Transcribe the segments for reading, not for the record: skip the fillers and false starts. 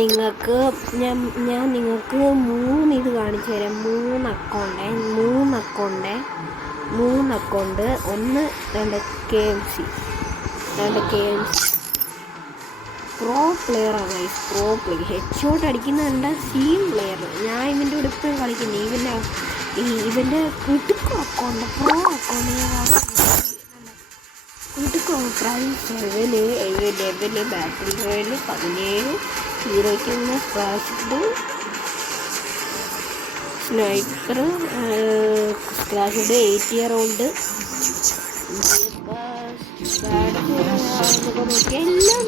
നിങ്ങൾക്ക് ഞാൻ നിങ്ങൾക്ക് 3 ഇത് കാണിച്ചു തരാം. 3 അക്കൗണ്ട്. ഒന്ന് 2 KMC പ്രോ പ്ലെയറാണ് ഗൈസ്. പ്രോ പ്ലെയർ ഹെഡ്ഷോട്ട് അടിക്കുന്നുണ്ട്. സീം പ്ലെയർ. ഞാൻ ഇവൻ്റെ കൂടെ ഇപ്പോഴും കളിക്കുന്നത്. ഇവൻ്റെ critical account, pro account. Critical price 7 level battle royale 17 ഹീറോയ്ക്ക് സ്ക്രാഷ്ഡ് സ്നൈപ്പർ സ്ക്രാഷ്ഡ് 8 ഇയർ ഓൾഡ് എല്ലാം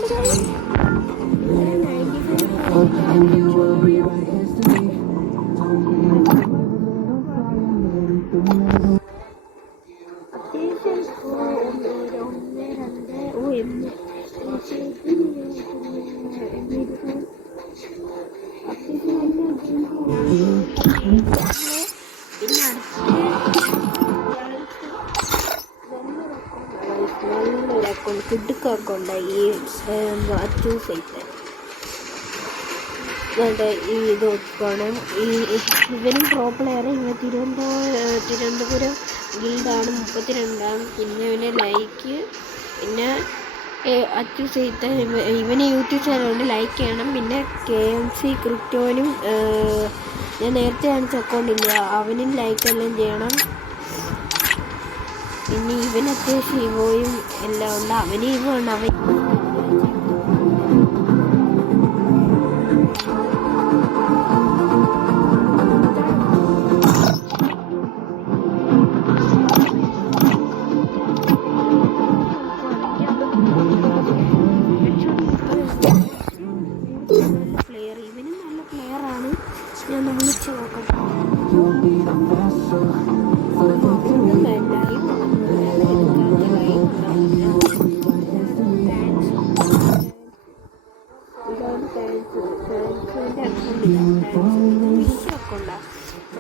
കിടുക്കൊണ്ടായി ചൂസ് ചെയ്ത് ഇത് നോക്കണം. ഇവനും പ്രോ പ്ലെയർ. ഇവ തിരുവനന്തപുരം ഗിൽഡാണ്. 32. പിന്നെ ഇവനെ ലൈക്ക് പിന്നെ അച്ചൂസ് ചെയ്ത ഇവന് യൂട്യൂബ് ചാനലുണ്ട്, ലൈക്ക് ചെയ്യണം. പിന്നെ KMC ക്രിപ്റ്റോനും ഞാൻ നേരത്തെ കാണിച്ച അക്കൗണ്ടില്ല, അവനും ലൈക്ക് എല്ലാം ചെയ്യണം. പിന്നെ ഇവൻ അത്യാവശ്യം ഇവോയും എല്ലാം ഉണ്ട്. അവന് ഇവ ഉണ്ട്. അവൻ പ്ലെയർ. ഇവനും നല്ല പ്ലെയറാണ്. ഞാൻ വിളിച്ചു നോക്കട്ടെ.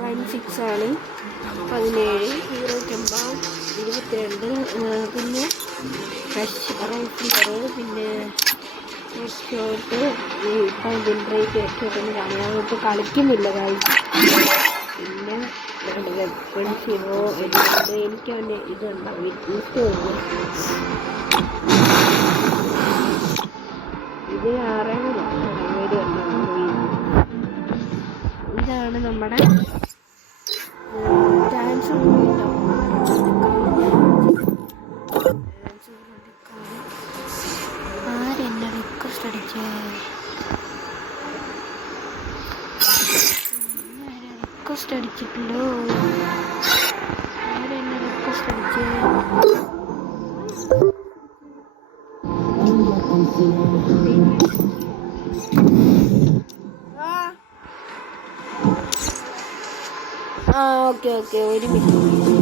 റൈൻ 6 ആണ്. 17 ഹീറോ ചെമ്പാം 22. പിന്നെ ഫ്രഷ് റൈഫിൾ. പിന്നെ ഹെഡ്ഷോട്ട്. ഇപ്പം വിൻഡ്രേക്ക് ഹെഡ്ഷോട്ടൊന്നും കാണാനായിട്ട് കളിക്കുന്നില്ല കാര്യം. പിന്നെ വെപ്പൺസിനോ എല്ലാം എനിക്ക് അവൻ്റെ ഇതുണ്ടാവും. ഇത് 6 ഇതാണ് നമ്മുടെ ഡാൻസ്. ആരെന്നെ റിക്വസ്റ്റ് അടിച്ചേ? റിക്വസ്റ്റ് അടിച്ചിട്ടില്ലോ. ആരെന്നെ റിക്വസ്റ്റ് അടിച്ചേ? Okay 1 minute.